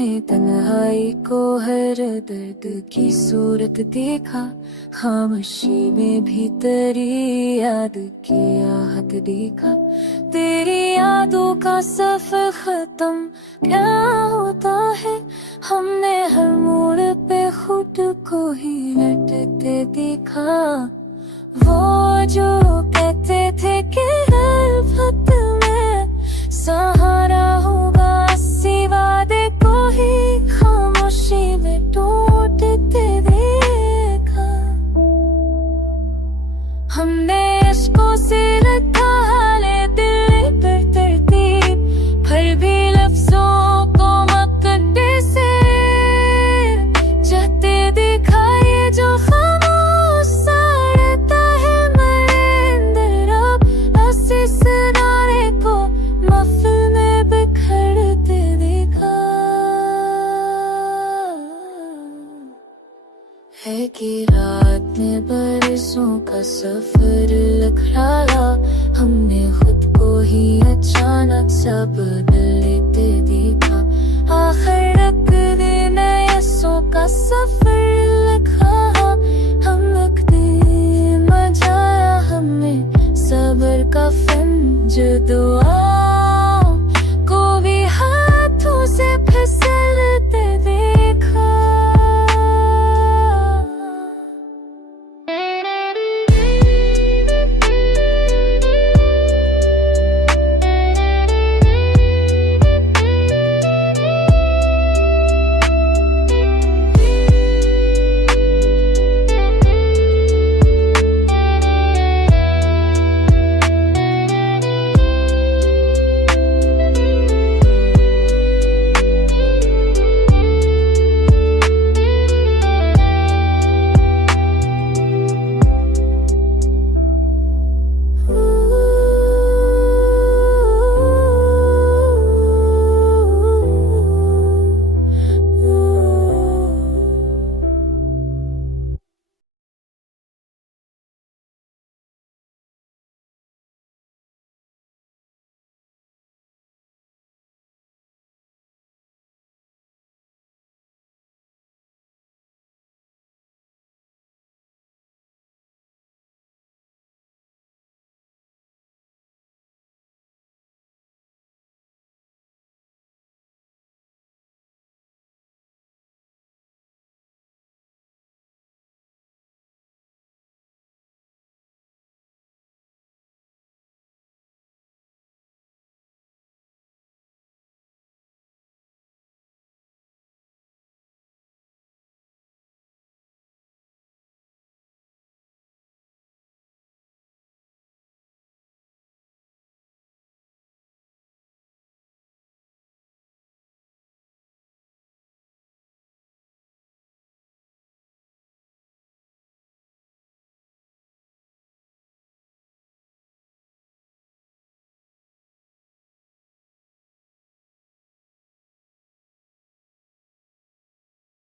हमने तन्हाई को हर दर्द की सूरत देखा, खामोशी में भी तेरी याद की आहट देखा। तेरी यादों का सफर खत्म क्या होता है, हमने हर मोड़ पे खुद को ही लटते देखा। वो जो कहते थे कि हर वक्त में सहारा होगा, अस्सी वादे को ही खामोशी में टूटते देखा। हमने इश्कों से रखा हाले दिल पर तरतीब, फिर भी लफ्जों को मकद्दे से चाहते देखा। ये जो खामोश सा रहता है मेरे अंदर, अब ऐसे सितारे को महफिल में बिखरते देखा। है कि रात में बरसों का सफर लखराया, हमने खुद को ही अचानक सा बदल लेते देखा। आखिर अपने नयसों का सफर लिखा, हम मजाया हमने सबर का फन जो दुआ